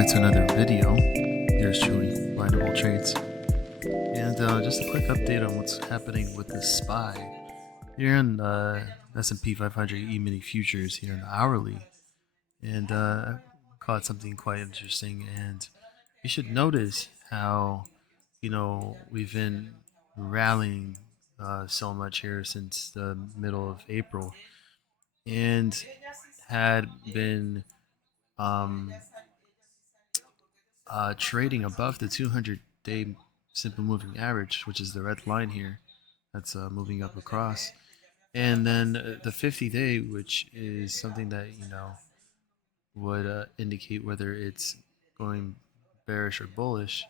back to another video. Yours truly, Blindable Trades. And just a quick update on what's happening with the SPY. Here in S&P 500 E-mini futures here in the hourly. And I caught something quite interesting. And you should notice how, we've been rallying so much here since the middle of April. And had been um, trading above the 200-day simple moving average, which is the red line here that's moving up across. And then the 50-day, which is something that, would indicate whether it's going bearish or bullish.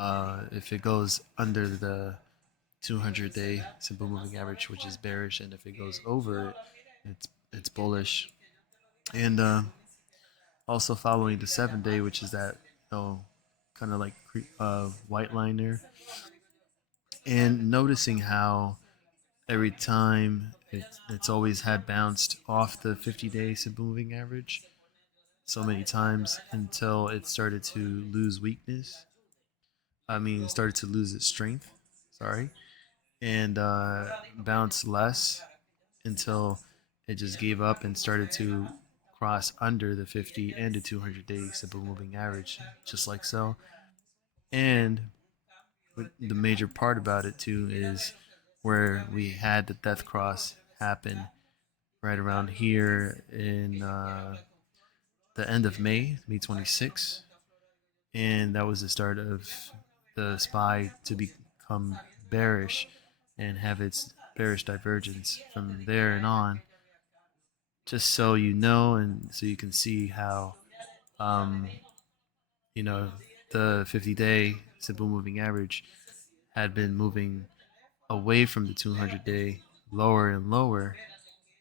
If it goes under the 200-day simple moving average, which is bearish, and if it goes over it, it's bullish. And also following the 7-day, which is that kind of like white line there, and noticing how every time it's always had bounced off the 50-day simple moving average so many times until it started to lose weakness. Started to lose its strength. Sorry, and bounce less until it just gave up and started to cross under the 50 and the 200-day simple moving average, just like so. And the major part about it too is where we had the death cross happen right around here in the end of May 26th, and that was the start of the SPY to become bearish and have its bearish divergence from there and on. Just so you know, and so you can see how, um, you know, the 50-day simple moving average had been moving away from the 200-day, lower and lower,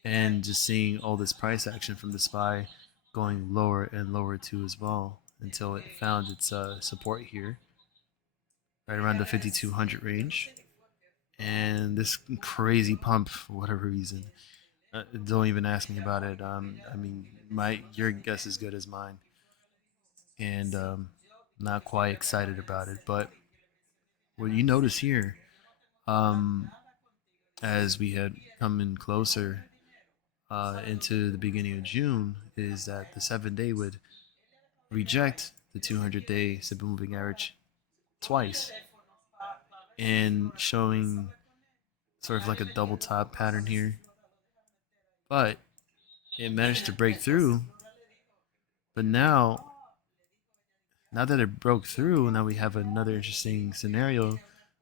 and just seeing all this price action from the SPY going lower and lower too as well until it found its support here, right around the 5200 range. And this crazy pump for whatever reason. Don't even ask me about it. Your guess is good as mine, and not quite excited about it. But what you notice here, um, as we had come in closer into the beginning of June, is that the 7-day would reject the 200-day simple moving average twice, and showing sort of like a double top pattern here. But it managed to break through. But now that it broke through, now we have another interesting scenario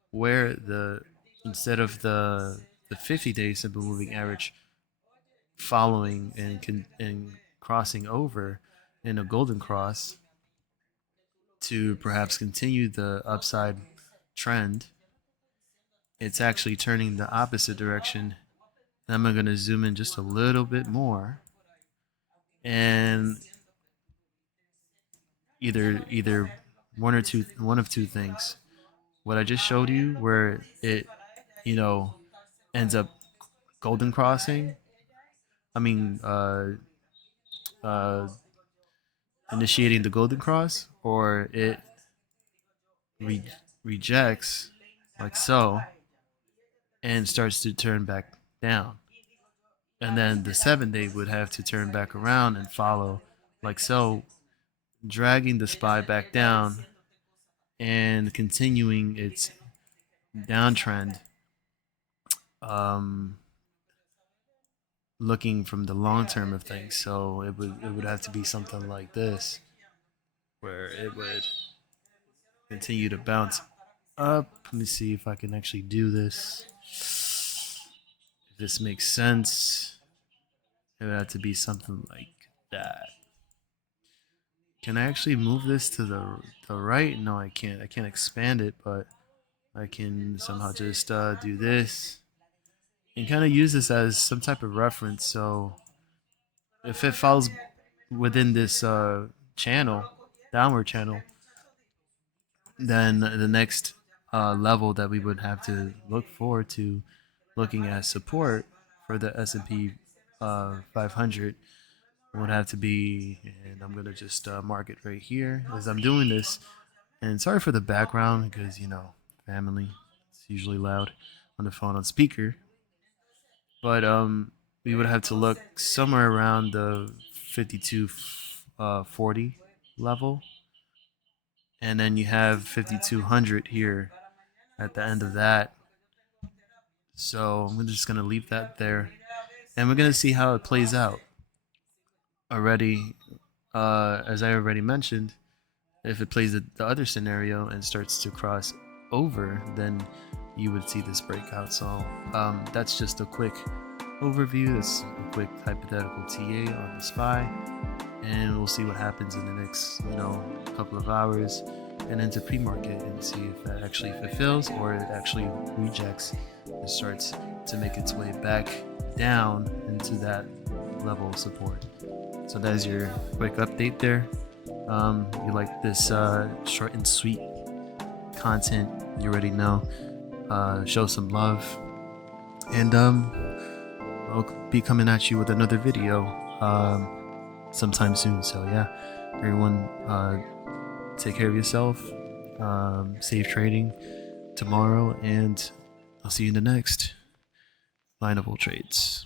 where instead of the 50-day simple moving average following and crossing over in a golden cross to perhaps continue the upside trend, it's actually turning the opposite direction. And I'm going to zoom in just a little bit more, and either one of two things. What I just showed you, where it you know ends up golden crossing. I mean, uh, initiating the golden cross, or it re- rejects like so and starts to turn back down. And then the 7-day would have to turn back around and follow like so, dragging the SPY back down and continuing its downtrend, um, looking from the long term of things. So it would have to be something like this, where it would continue to bounce up. Let me see if I can actually do this. If this makes sense, it would have to be something like that. Can I actually move this to the right? No, I can't. I can't expand it, but I can somehow just do this and kind of use this as some type of reference. So if it falls within this channel, downward channel, then the next level that we would have to look forward to looking at support for the S&P 500 would have to be, and I'm gonna just mark it right here as I'm doing this. And sorry for the background because family. It's usually loud on the phone on speaker, but we would have to look somewhere around the 52 40 level, and then you have 5200 here at the end of that. So I'm just gonna leave that there, and we're gonna see how it plays out. Already, as I already mentioned, if it plays the other scenario and starts to cross over, then you would see this breakout. So that's just a quick overview. That's a quick hypothetical TA on the SPY, and we'll see what happens in the next couple of hours and into pre-market and see if that actually fulfills or it actually rejects and starts to make its way back down into that level of support. So that is your quick update there. You like this short and sweet content, you already know. Show some love, and I'll be coming at you with another video sometime soon. So yeah, everyone, take care of yourself. Safe trading tomorrow, and I'll see you in the next Lineable Trades.